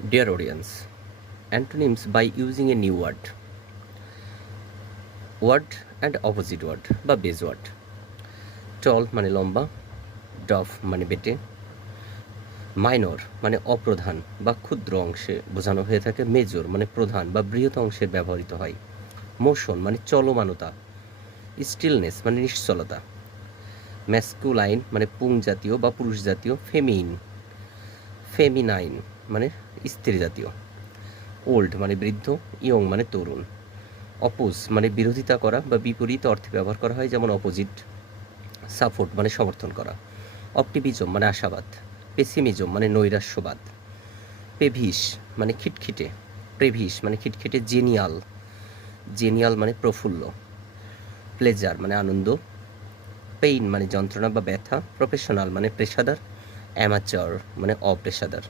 Dear audience, antonyms by using a new word, word and opposite word বা base word. টল মানে লম্বা, ডফ মানে বেটে, মাইনর মানে অপ্রধান বা ক্ষুদ্র অংশে বোঝানো হয়ে থাকে, মেজর মানে প্রধান বা বৃহৎ অংশে ব্যবহৃত হয়, মোশন মানে চলমানতা, স্টিলনেস মানে নিশ্চলতা, ম্যাসকুলাইন মানে পুং জাতীয় বা পুরুষ জাতীয়, ফেমিনাইন মানে স্ত্রী জাতীয়, ওল্ড মানে বৃদ্ধ, ইয়ং মানে তরুণ, অপোজ মানে বিরোধিতা করা বা বিপরীত অর্থে ব্যবহার করা হয়, যেমন অপোজিট, সাপোর্ট মানে সমর্থন করা, অপটিমিজম মানে আশাবাদ, পেসিমিজম মানে নৈরাশ্যবাদ, পেভিস মানে খিটখিটে, প্রেভিস মানে খিটখিটে, জেনিয়াল মানে প্রফুল্ল, প্লেজার মানে আনন্দ, পেইন মানে যন্ত্রণা বা ব্যথা, প্রফেশনাল মানে পেশাদার, অ্যামাচার মানে অপেশাদার।